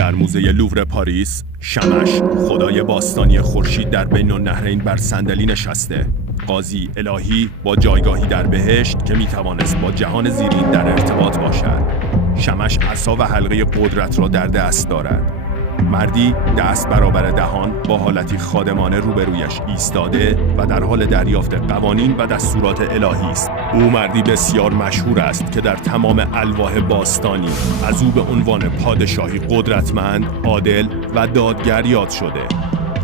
در موزه لوور پاریس، شمش، خدای باستانی خورشید در بین النهرین بر صندلی نشسته. قاضی الهی با جایگاهی در بهشت که میتوانست با جهان زیرین در ارتباط باشد. شمش عصا و حلقه قدرت را در دست دارد. مردی دست برابر دهان با حالتی خادمانه روبرویش ایستاده و در حال دریافت قوانین و دستورات الهی است. او مردی بسیار مشهور است که در تمام الواح باستانی از او به عنوان پادشاهی قدرتمند، عادل و دادگر یاد شده.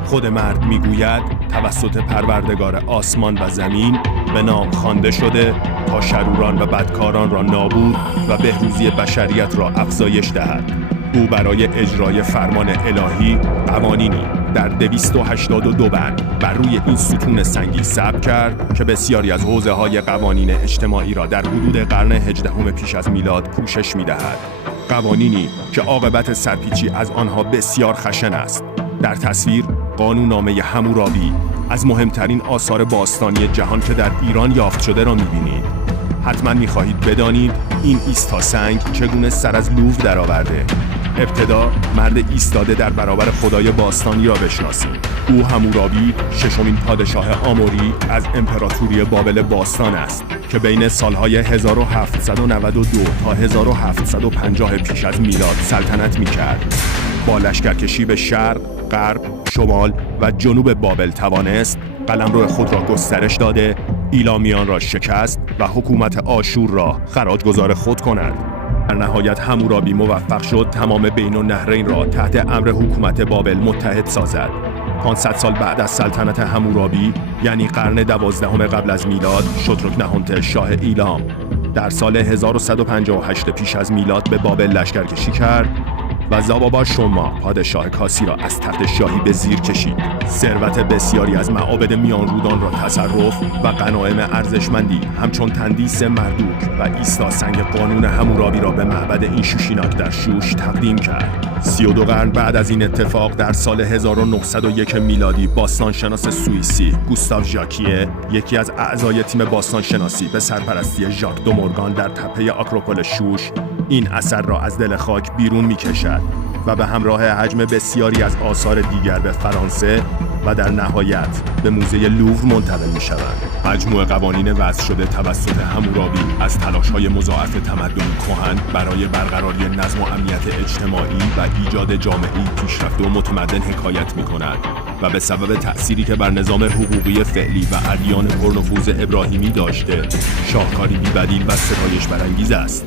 خود مرد میگوید توسط پروردگار آسمان و زمین به نام خوانده شده تا شروران و بدکاران را نابود و بهروزی بشریت را افزایش دهد. او برای اجرای فرمان الهی قوانینی در 282 بند بر روی این ستون سنگی ثبت کرد که بسیاری از حوزه‌های قوانین اجتماعی را در حدود قرن 18 پیش از میلاد پوشش می‌دهد. قوانینی که عاقبت سرپیچی از آنها بسیار خشن است. در تصویر قانون‌نامه حمورابی از مهمترین آثار باستانی جهان که در ایران یافت شده را می‌بینید. حتما می‌خواهید بدانید این ایستاسنگ چگونه سر از لوور درآورده. ابتدا مرد ایستاده در برابر خدای باستانی را بشناسیم. او حمورابی، ششمین پادشاه آموری از امپراتوری بابل باستان است که بین سالهای 1792 تا 1750 پیش از میلاد سلطنت می‌کرد. با لشکرکشی به شرق، غرب، شمال و جنوب بابل توانست قلمرو خود را گسترش داده، ایلامیان را شکست و حکومت آشور را خراجگزار خود کند. در نهایت حمورابی موفق شد تمام بین النهرین را تحت امر حکومت بابل متحد سازد. 500 سال بعد از سلطنت حمورابی، یعنی قرن 12 قبل از میلاد، شترک نهونت شاه ایلام در سال 1158 پیش از میلاد به بابل لشکرکشی کرد و زابابا شما پادشاه کاسی را از تخت شاهی به زیر کشید. ثروت بسیاری از معابد میان رودان را تصرف و غنایم ارزشمندی همچون تندیس مردوک و ایستاسنگ قانون حمورابی را به معبد اینشوشیناک در شوش تقدیم کرد. 32 قرن بعد از این اتفاق در سال 1901 میلادی باستانشناس سوئیسی گوستاو ژاکیه، یکی از اعضای تیم باستانشناسی به سرپرستی ژاک دو مورگان در تپه آکروپول شوش، این اثر را از دل خاک بیرون می‌کشد و به همراه حجم بسیاری از آثار دیگر به فرانسه و در نهایت به موزه لوور منتقل می‌شوند. مجموع قوانین وضع شده توسط حمورابی از تلاش‌های مضاعف تمدنی کهن برای برقراری نظم و امنیت اجتماعی و ایجاد جامعه‌ای پیشرفته و متمدن حکایت می‌کند و به سبب تأثیری که بر نظام حقوقی فعلی و ادیان پرنفوذ ابراهیمی داشته، شاهکاری بی‌بدیل و ستایش برانگیز است.